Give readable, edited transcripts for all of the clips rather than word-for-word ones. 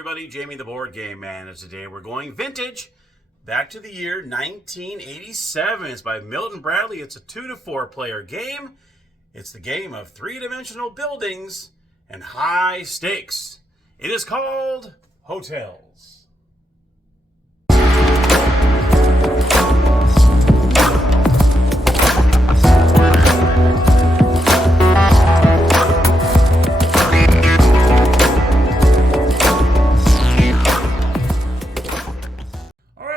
everybody, Jamie the Board Game Man, and today we're going vintage, back to the year 1987. It's by Milton Bradley. It's a 2 to 4 player game. It's the game of three-dimensional buildings and high stakes. It is called Hotels.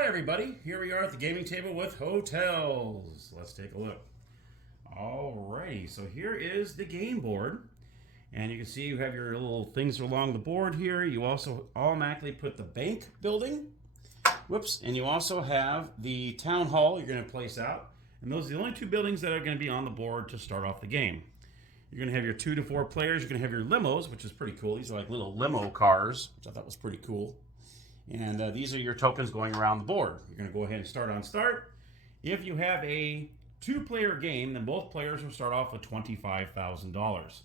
Everybody, here we are at the gaming table with Hotels. Let's take a look. Alrighty, so here is the game board, and you can see you have your little things along the board here. You also automatically put the bank building, and you also have the town hall you're going to place out, and those are the only two buildings that are going to be on the board to start off the game. You're going to have your 2 to 4 players. You're going to have your limos, which is pretty cool. These are like little limo cars, which I thought was pretty cool. And these are your tokens going around the board. You're going to go ahead and start on start. If you have a 2-player game, then both players will start off with $25,000.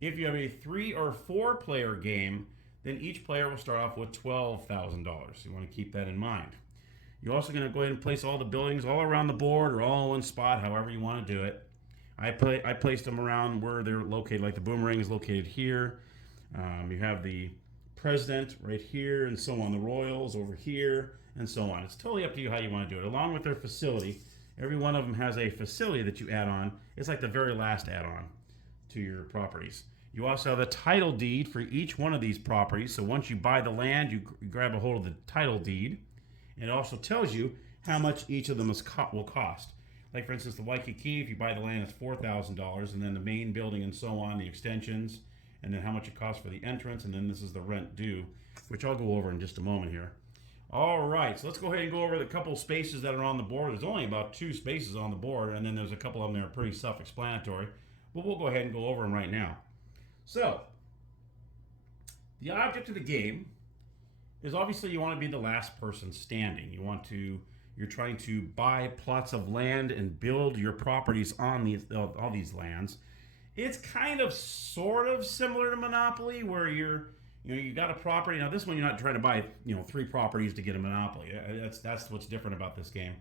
If you have a 3 or 4-player game, then each player will start off with $12,000. You want to keep that in mind. You're also going to go ahead and place all the buildings all around the board or all in one spot, however you want to do it. I placed them around where they're located, like the boomerang is located here. You have the president right here, and so on. The royals over here, and so on. It's totally up to you how you want to do it. Along with their facility, every one of them has a facility that you add on. It's like the very last add-on to your properties. You also have a title deed for each one of these properties. So once you buy the land, you grab a hold of the title deed, and it also tells you how much each of them will cost. Like for instance, the Waikiki, if you buy the land, it's $4,000, and then the main building and so on, the extensions, and then how much it costs for the entrance, and then this is the rent due, which I'll go over in just a moment here. All right, so let's go ahead and go over the couple spaces that are on the board. There's only about 2 spaces on the board, and then there's a couple of them that are pretty self-explanatory, but we'll go ahead and go over them right now. So, the object of the game is obviously you want to be the last person standing. You're trying to buy plots of land and build your properties on all these lands. It's kind of sort of similar to Monopoly, where you got a property. Now this one you're not trying to buy 3 properties to get a Monopoly. That's what's different about this game.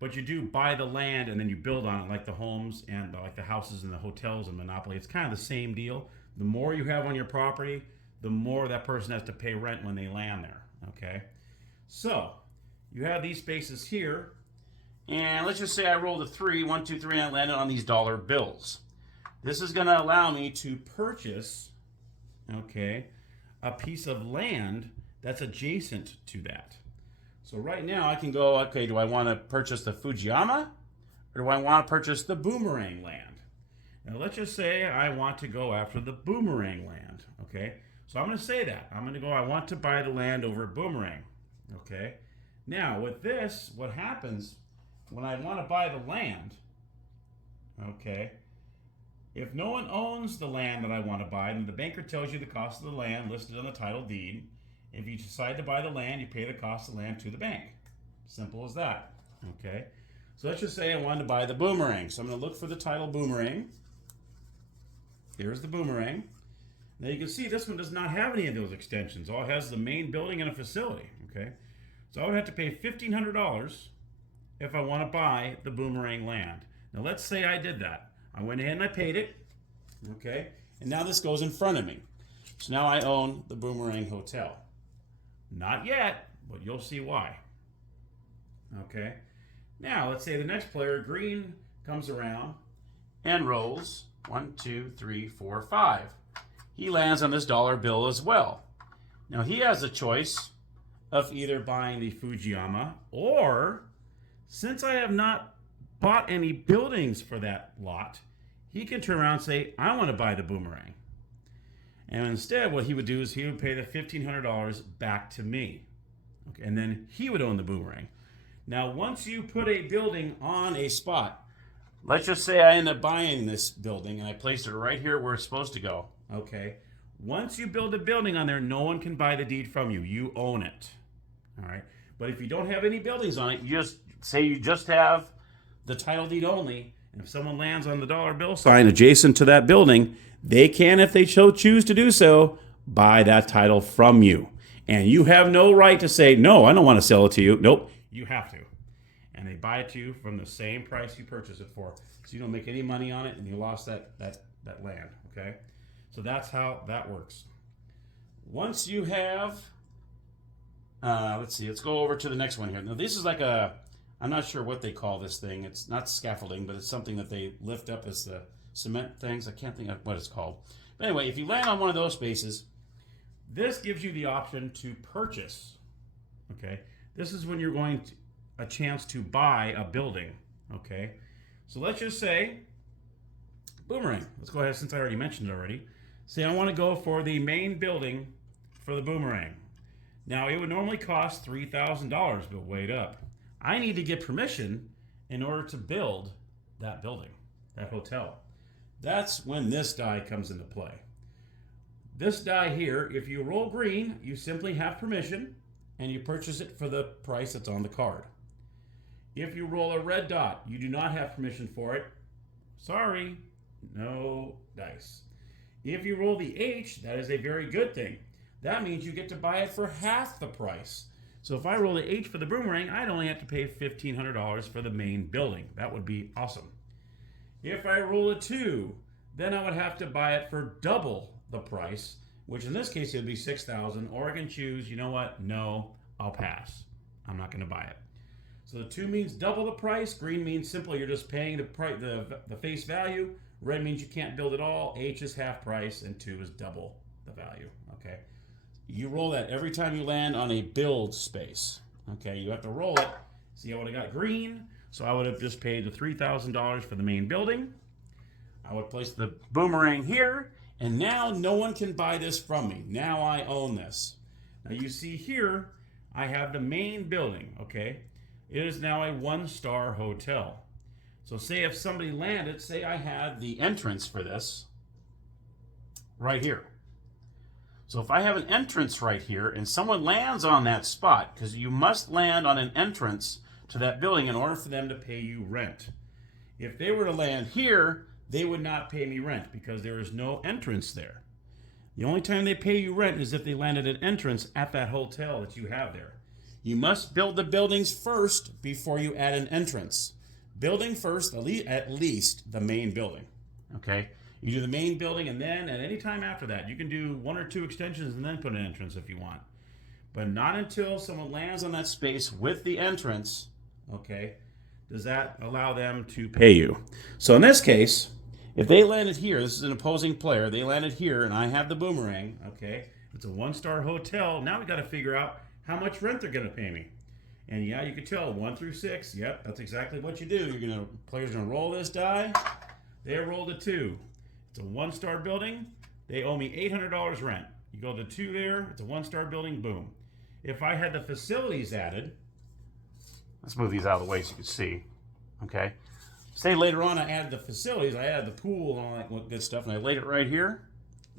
But you do buy the land and then you build on it, like the homes and like the houses and the hotels in Monopoly. It's kind of the same deal. The more you have on your property, the more that person has to pay rent when they land there. Okay, so you have these spaces here, and let's just say I rolled a 3, 1, 2, 3, and I landed on these dollar bills. This is going to allow me to purchase, a piece of land that's adjacent to that. So right now I can go, do I want to purchase the Fujiyama, or do I want to purchase the boomerang land? Now let's just say I want to go after the boomerang land, So I'm going to say that. I'm going to go, I want to buy the land over at boomerang, Now with this, what happens when I want to buy the land, if no one owns the land that I want to buy, then the banker tells you the cost of the land listed on the title deed. If you decide to buy the land, you pay the cost of the land to the bank. Simple as that. So let's just say I wanted to buy the boomerang. So I'm going to look for the title boomerang. Here's the boomerang. Now you can see this one does not have any of those extensions. All it has is the main building and a facility. So I would have to pay $1,500 if I want to buy the boomerang land. Now let's say I did that. I went ahead and I paid it, and now this goes in front of me. So now I own the Boomerang Hotel. Not yet, but you'll see why. Now let's say the next player, green, comes around and rolls 1, 2, 3, 4, 5. He lands on this dollar bill as well. Now he has a choice of either buying the Fujiyama, or since I have not bought any buildings for that lot, he can turn around and say, I want to buy the boomerang. And instead, what he would do is he would pay the $1,500 back to me. And then he would own the boomerang. Now, once you put a building on a spot, let's just say I end up buying this building and I placed it right here where it's supposed to go. Once you build a building on there, no one can buy the deed from you. You own it. But if you don't have any buildings on it, you just have the title deed only, and if someone lands on the dollar bill sign adjacent to that building, they can, if they choose to do so, buy that title from you. And you have no right to say, no, I don't want to sell it to you. Nope, you have to. And they buy it to you from the same price you purchased it for. So you don't make any money on it and you lost that land, okay? So that's how that works. Once you have, let's see, let's go over to the next one here. Now this is like a, I'm not sure what they call this thing. It's not scaffolding, but it's something that they lift up as the cement things. I can't think of what it's called. But anyway, if you land on one of those spaces, this gives you the option to purchase, okay? This is when you're going to, a chance to buy a building, okay? So let's just say, boomerang. Let's go ahead, since I already mentioned it already. Say I want to go for the main building for the boomerang. Now, it would normally cost $3,000, but wait up. I need to get permission in order to build that building, that hotel. That's when this die comes into play. This die here, if you roll green, you simply have permission and you purchase it for the price that's on the card. If you roll a red dot, you do not have permission for it. Sorry, no dice. If you roll the H, that is a very good thing. That means you get to buy it for half the price. So if I roll the H for the boomerang, I'd only have to pay $1,500 for the main building. That would be awesome. If I roll a 2, then I would have to buy it for double the price, which in this case it would be $6,000, or I can choose, you know what, no, I'll pass. I'm not going to buy it. So the 2 means double the price. Green means simply you're just paying the face value. Red means you can't build at all. H is half price, and 2 is double the value. Okay. You roll that every time you land on a build space. Okay. You have to roll it. See, I would have got green, so I would have just paid the $3,000 for the main building. I would place the boomerang here, and now no one can buy this from me. Now I own this. Now you see here, I have the main building. Okay. It is now a 1-star hotel. So say if somebody landed, say I had the entrance for this right here. So if I have an entrance right here and someone lands on that spot, because you must land on an entrance to that building in order for them to pay you rent. If they were to land here, they would not pay me rent because there is no entrance there. The only time they pay you rent is if they landed an entrance at that hotel that you have there. You must build the buildings first before you add an entrance. Building first, at least the main building. Okay? You do the main building, and then at any time after that, you can do 1 or 2 extensions and then put an entrance if you want. But not until someone lands on that space with the entrance, okay, does that allow them to pay you. So in this case, if they landed here, this is an opposing player, they landed here, and I have the boomerang, okay, it's a 1-star hotel. Now we got to figure out how much rent they're going to pay me. And yeah, you could tell 1 through 6. Yep, that's exactly what you do. Players are gonna roll this die. They rolled a 2. It's a 1-star building. They owe me $800 rent. You go to 2 there. It's a 1-star building. Boom. If I had the facilities added, let's move these out of the way so you can see. Okay. Say later on I added the facilities. I added the pool and all that good stuff, and I laid it right here.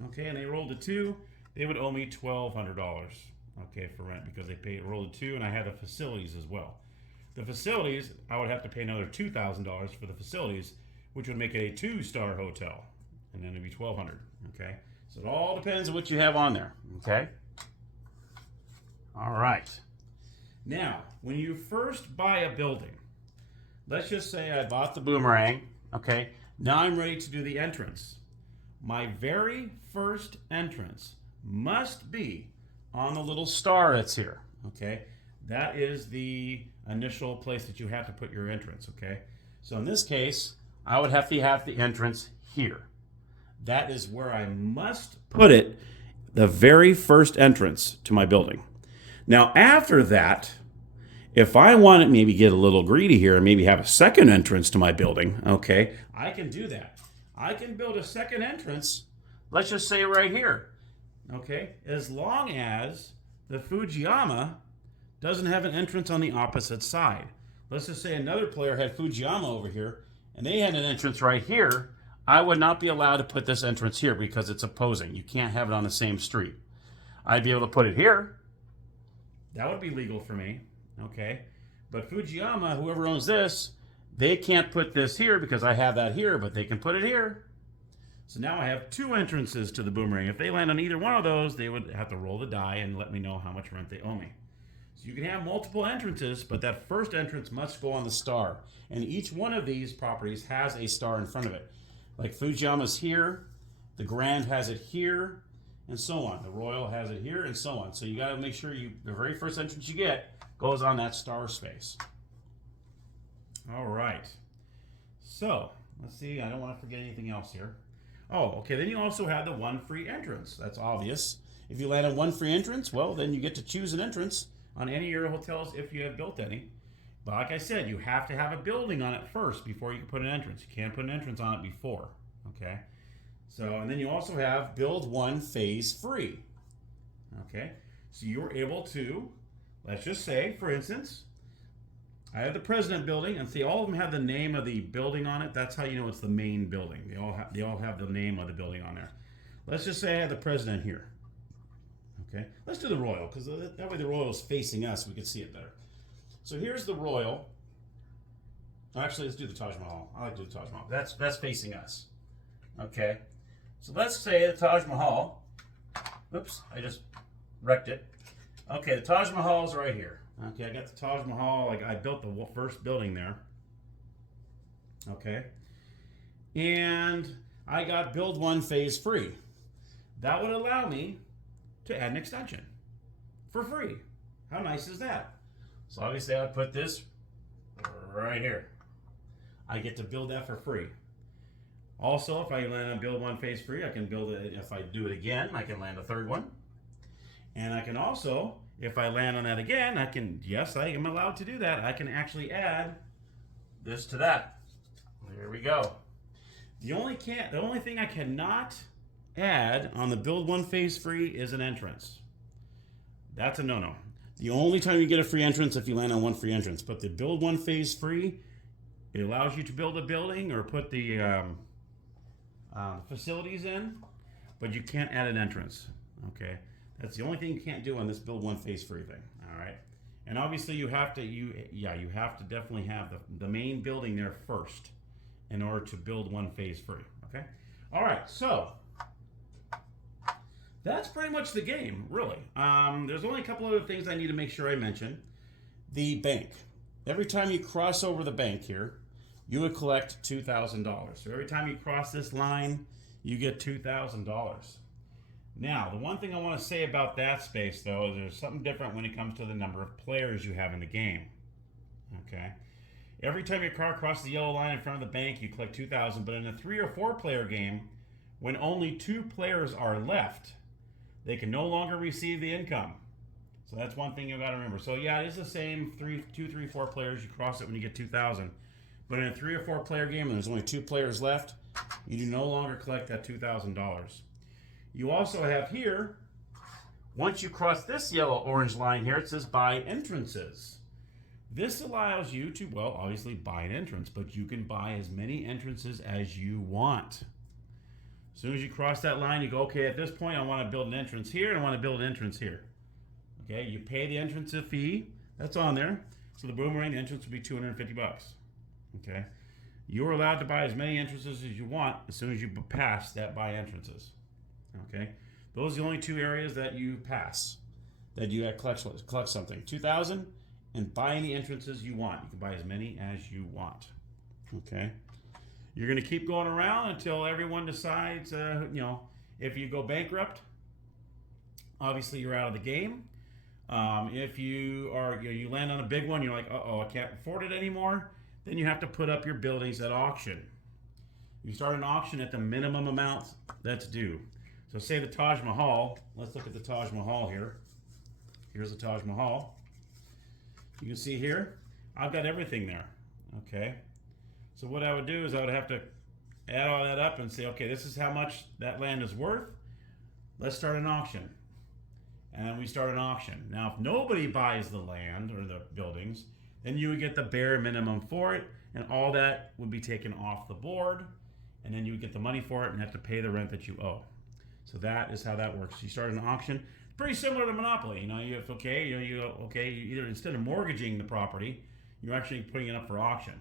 Okay, and they rolled a 2. They would owe me $1,200. Okay, for rent because they rolled a 2, and I had the facilities as well. The facilities, I would have to pay another $2,000 for the facilities, which would make it a 2-star hotel, and then it'd be $1,200. Okay, so it all depends on what you have on there. Okay. All right. Now, when you first buy a building, let's just say I bought the boomerang. Okay. Now I'm ready to do the entrance. My very first entrance must be on the little star that's here, okay? That is the initial place that you have to put your entrance, okay? So in this case, I would have to have the entrance here. That is where I must put it, the very first entrance to my building. Now after that, if I want to maybe get a little greedy here and maybe have a second entrance to my building, okay, I can do that. I can build a second entrance, let's just say right here. Okay, as long as the Fujiyama doesn't have an entrance on the opposite side. Let's just say another player had Fujiyama over here, and they had an entrance right here. I would not be allowed to put this entrance here because it's opposing. You can't have it on the same street. I'd be able to put it here. That would be legal for me, okay? But Fujiyama, whoever owns this, they can't put this here because I have that here, but they can put it here. So now I have 2 entrances to the boomerang. If they land on either one of those, they would have to roll the die and let me know how much rent they owe me. So you can have multiple entrances, but that first entrance must go on the star. And each one of these properties has a star in front of it. Like Fujiyama's here, the Grand has it here, and so on. The Royal has it here, and so on. So you got to make sure the very first entrance you get goes on that star space. All right. So let's see. I don't want to forget anything else here. Oh, okay. Then you also have the 1 free entrance. That's obvious. If you land on 1 free entrance, well, then you get to choose an entrance on any of your hotels if you have built any. But like I said, you have to have a building on it first before you can put an entrance. You can't put an entrance on it before. Okay. So, and then you also have build 1 phase free. Okay. So you're able to, let's just say, for instance, I have the President building, and see, all of them have the name of the building on it. That's how you know it's the main building. They all have the name of the building on there. Let's just say I have the President here. Okay, let's do the Royal, because that way the Royal is facing us. We can see it better. So here's the Royal. Actually, let's do the Taj Mahal. I like to do the Taj Mahal. That's facing us. Okay, so let's say the Taj Mahal. Oops, I just wrecked it. Okay, the Taj Mahal is right here. Okay, I got the Taj Mahal. Like I built the first building there. Okay, and I got build 1 phase free. That would allow me to add an extension for free. How nice is that? So obviously I would put this right here. I get to build that for free. Also, if I land on build 1 phase free, I can build it. If I do it again, I can land a 3rd one. And I can also, if I land on that again, yes, I am allowed to do that. I can actually add this to that. There we go. The only thing I cannot add on the build 1 phase free is an entrance. That's a no-no. The only time you get a free entrance if you land on 1 free entrance. But the build 1 phase free, it allows you to build a building or put the facilities in, but you can't add an entrance. Okay, that's the only thing you can't do on this build 1 phase free thing. All right, and obviously you have to definitely have the main building there first in order to build 1 phase free. Okay, all right, so that's pretty much the game, really. There's only a couple other things I need to make sure I mention. The bank. Every time you cross over the bank here, you would collect $2,000. So every time you cross this line, you get $2,000. Now, the one thing I want to say about that space, though, is there's something different when it comes to the number of players you have in the game. Okay? Every time your car crosses the yellow line in front of the bank, you collect $2,000. But in a 3 or 4 player game, when only 2 players are left, they can no longer receive the income. So that's one thing you got to remember. So yeah, it is the same 2, 3, 4 players. You cross it when you get 2,000. But in a 3 or 4 player game, and there's only 2 players left, you do no longer collect that $2,000. You also have here, once you cross this yellow-orange line here, it says buy entrances. This allows you to, well, obviously buy an entrance, but you can buy as many entrances as you want. As soon as you cross that line, you go, okay, at this point, I want to build an entrance here, and I want to build an entrance here. Okay, you pay the entrance fee. That's on there. So the boomerang entrance would be $250. Okay, you're allowed to buy as many entrances as you want as soon as you pass that buy entrances. Okay, those are the only 2 areas that you pass, that you collect something. 2,000 and buy any entrances you want. You can buy as many as you want. Okay, you're going to keep going around until everyone decides. If you go bankrupt, obviously you're out of the game. If you land on a big one, you're like, uh-oh, I can't afford it anymore, then you have to put up your buildings at auction. You start an auction at the minimum amount that's due. So say the Taj Mahal, let's look at the Taj Mahal here. Here's the Taj Mahal. You can see here, I've got everything there, okay? So what I would do is I would have to add all that up and say, okay, this is how much that land is worth. Let's start an auction. And we start an auction. Now, if nobody buys the land or the buildings, then you would get the bare minimum for it, and all that would be taken off the board, and then you would get the money for it and have to pay the rent that you owe. So that is how that works. You start an auction, pretty similar to Monopoly. You either instead of mortgaging the property, you're actually putting it up for auction.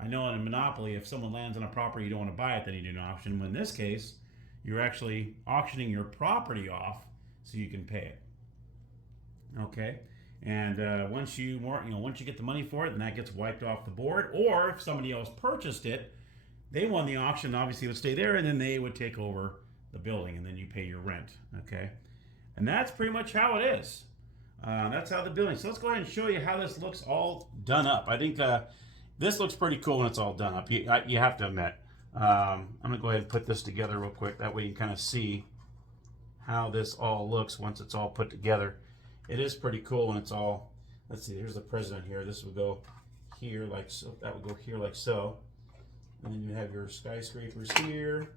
I know in Monopoly, if someone lands on a property you don't want to buy it, then you do an auction. Well, in this case, you're actually auctioning your property off so you can pay it. Okay, and once you get the money for it, then that gets wiped off the board. Or if somebody else purchased it, they won the auction. Obviously, it would stay there, and then they would take over the building, and then you pay your rent. Okay, and that's pretty much how it is. That's how the building. So let's go ahead and show you how this looks all done up. I think this looks pretty cool when it's all done up. You have to admit. I'm gonna go ahead and put this together real quick. That way you can kind of see how this all looks once it's all put together. It is pretty cool when it's all. Let's see. Here's the president here. This would go here like so. That would go here like so. And then you have your skyscrapers here,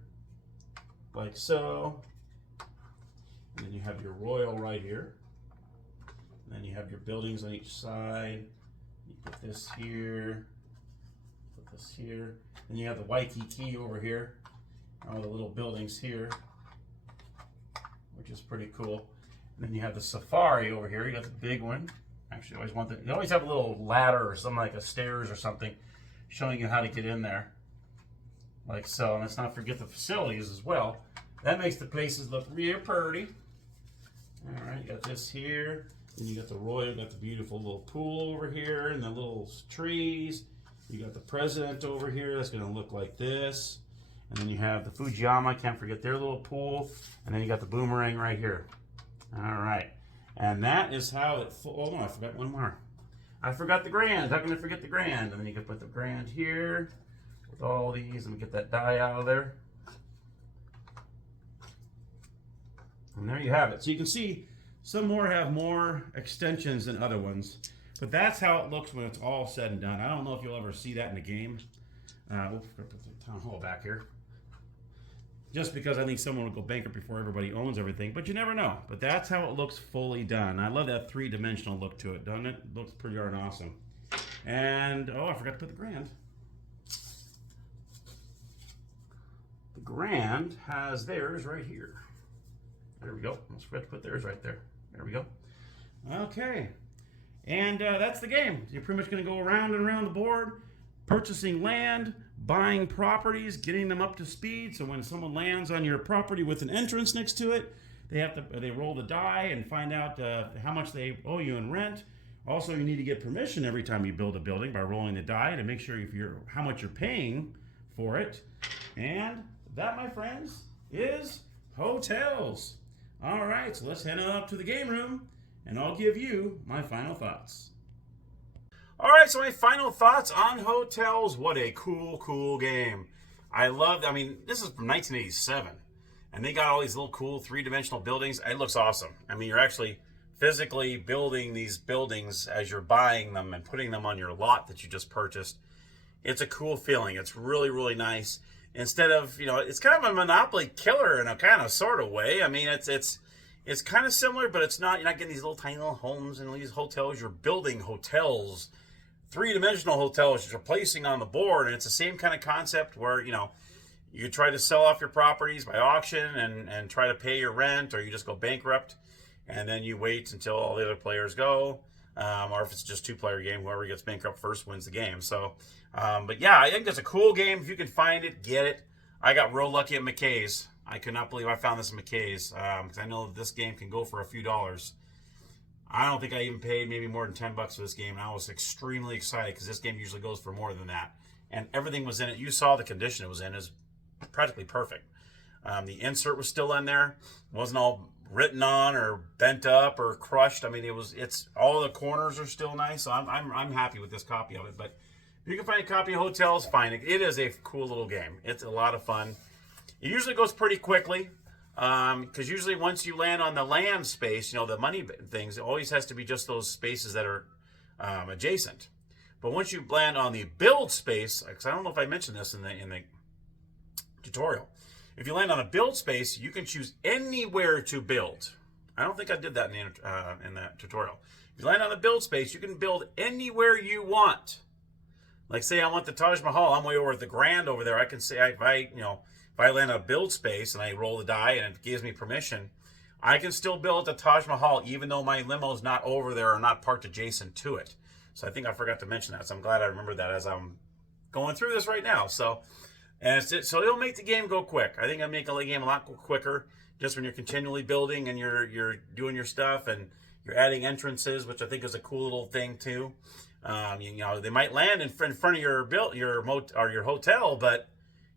like so. And then you have your royal right here. And then you have your buildings on each side. You put this here. Put this here. Then you have the Waikiki over here. All the little buildings here, which is pretty cool. And then you have the Safari over here. You got the big one. Actually, you always have a little ladder or something like a stairs or something showing you how to get in there. Like so. And let's not forget the facilities as well. That makes the places look real pretty. All right, you got this here. Then you got the royal, got the beautiful little pool over here and the little trees. You got the president over here. That's going to look like this. And then you have the Fujiyama. Can't forget their little pool. And then you got the boomerang right here. All right. And that is how it... Oh, no, I forgot one more. I forgot the grand. How can I forget the grand? And then you can put the grand here with all these. Let me get that die out of there. And there you have it. So you can see some more have more extensions than other ones. But that's how it looks when it's all said and done. I don't know if you'll ever see that in the game. We'll put the town hall back here. Just because I think someone will go bankrupt before everybody owns everything. But you never know. But that's how it looks fully done. I love that three-dimensional look to it, doesn't it? It looks pretty darn awesome. And, oh, I forgot to put the grand. The grand has theirs right here. There we go. Almost forgot to put theirs right there. There we go. Okay. And that's the game. You're pretty much going to go around and around the board, purchasing land, buying properties, getting them up to speed. So when someone lands on your property with an entrance next to it, they roll the die and find out how much they owe you in rent. Also, you need to get permission every time you build a building by rolling the die to make sure how much you're paying for it. And that, my friends, is hotels. All right, so let's head on up to the game room, and I'll give you my final thoughts. All right, so my final thoughts on hotels. What a cool, cool game. I mean, this is from 1987, and they got all these little cool three-dimensional buildings. It looks awesome. I mean, you're actually physically building these buildings as you're buying them and putting them on your lot that you just purchased. It's a cool feeling. It's really, really nice. Instead of, it's kind of a Monopoly killer in a kind of sort of way. I mean, it's kind of similar, but it's not. You're not getting these little tiny little homes and these hotels. You're building hotels, three-dimensional hotels you're placing on the board, and it's the same kind of concept where, you try to sell off your properties by auction and try to pay your rent, or you just go bankrupt, and then you wait until all the other players go, or if it's just two-player game, whoever gets bankrupt first wins the game. So, but yeah, I think it's a cool game. If you can find it, get it. I got real lucky at McKay's. I could not believe I found this at McKay's because I know that this game can go for a few dollars. I don't think I even paid maybe more than $10 for this game, and I was extremely excited because this game usually goes for more than that. And everything was in it. You saw the condition it was in. It was practically perfect. The insert was still in there. It wasn't all written on or bent up or crushed. I mean, it's all the corners are still nice. So I'm happy with this copy of it. But if you can find a copy of Hotels, find it. It is a cool little game. It's a lot of fun. It usually goes pretty quickly because usually once you land on the land space, the money things, it always has to be just those spaces that are adjacent. But once you land on the build space, because I don't know if I mentioned this in the tutorial, if you land on a build space, you can choose anywhere to build. I don't think I did that in that tutorial. If you land on a build space, you can build anywhere you want. Like say I want the Taj Mahal, I'm way over at the Grand over there. I can say if I land on a build space and I roll the die and it gives me permission, I can still build the Taj Mahal even though my limo is not over there or not parked adjacent to it. So I think I forgot to mention that. So I'm glad I remembered that as I'm going through this right now. So, so it'll make the game go quick. I think it'll make the game a lot quicker just when you're continually building and you're doing your stuff and you're adding entrances, which I think is a cool little thing too. You know, they might land in front of your hotel, but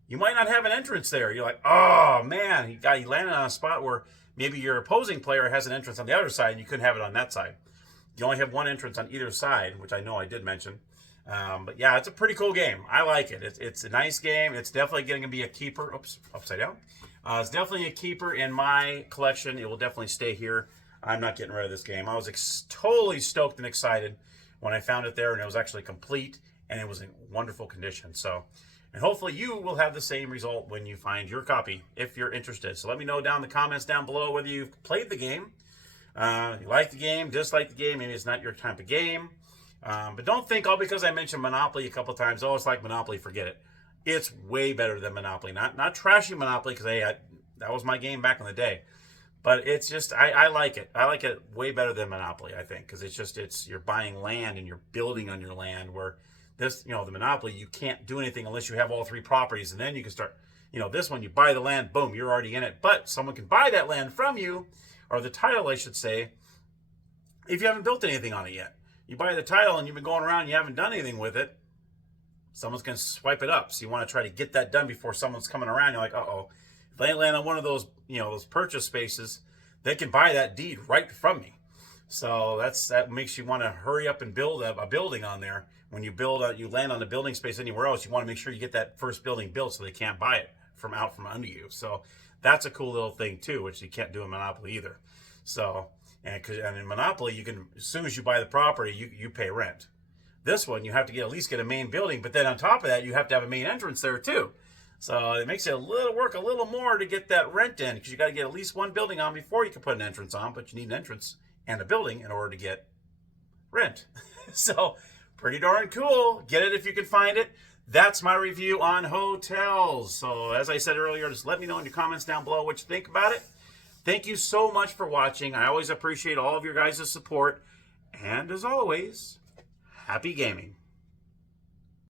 you might not have an entrance there. You're like, oh man, he landed on a spot where maybe your opposing player has an entrance on the other side and you couldn't have it on that side. You only have one entrance on either side, which I know I did mention. But yeah, it's a pretty cool game. I like it. It's a nice game. It's definitely going to be a keeper. Oops, upside down. It's definitely a keeper in my collection. It will definitely stay here. I'm not getting rid of this game. I was totally stoked and excited when I found it there, and it was actually complete, and it was in wonderful condition. So, and hopefully you will have the same result when you find your copy, if you're interested. So let me know down in the comments down below whether you've played the game, you like the game, dislike the game, maybe it's not your type of game. But don't think all because I mentioned Monopoly a couple of times, oh, it's like Monopoly, forget it. It's way better than Monopoly. Not trashy Monopoly, because that was my game back in the day. But it's just, I like it. I like it way better than Monopoly, I think, because you're buying land and you're building on your land, where this, the Monopoly, you can't do anything unless you have all three properties, and then you can start, this one, you buy the land, boom, you're already in it. But someone can buy that land from you, or the title, I should say, if you haven't built anything on it yet. You buy the title and you've been going around and you haven't done anything with it, someone's going to swipe it up. So you want to try to get that done before someone's coming around. You're like, uh-oh. If they land on one of those, those purchase spaces, they can buy that deed right from me. So that makes you want to hurry up and build a building on there. When you you land on the building space anywhere else, you want to make sure you get that first building built so they can't buy it from under you. So that's a cool little thing too, which you can't do in Monopoly either. So, and in Monopoly, you can, as soon as you buy the property, you pay rent. This one, you have to at least get a main building, but then on top of that, you have to have a main entrance there too. So it makes it work a little more to get that rent in, because you got to get at least one building on before you can put an entrance on, but you need an entrance and a building in order to get rent. So pretty darn cool. Get it if you can find it. That's my review on Hotels. So as I said earlier, just let me know in your comments down below what you think about it. Thank you so much for watching. I always appreciate all of your guys' support. And as always, happy gaming.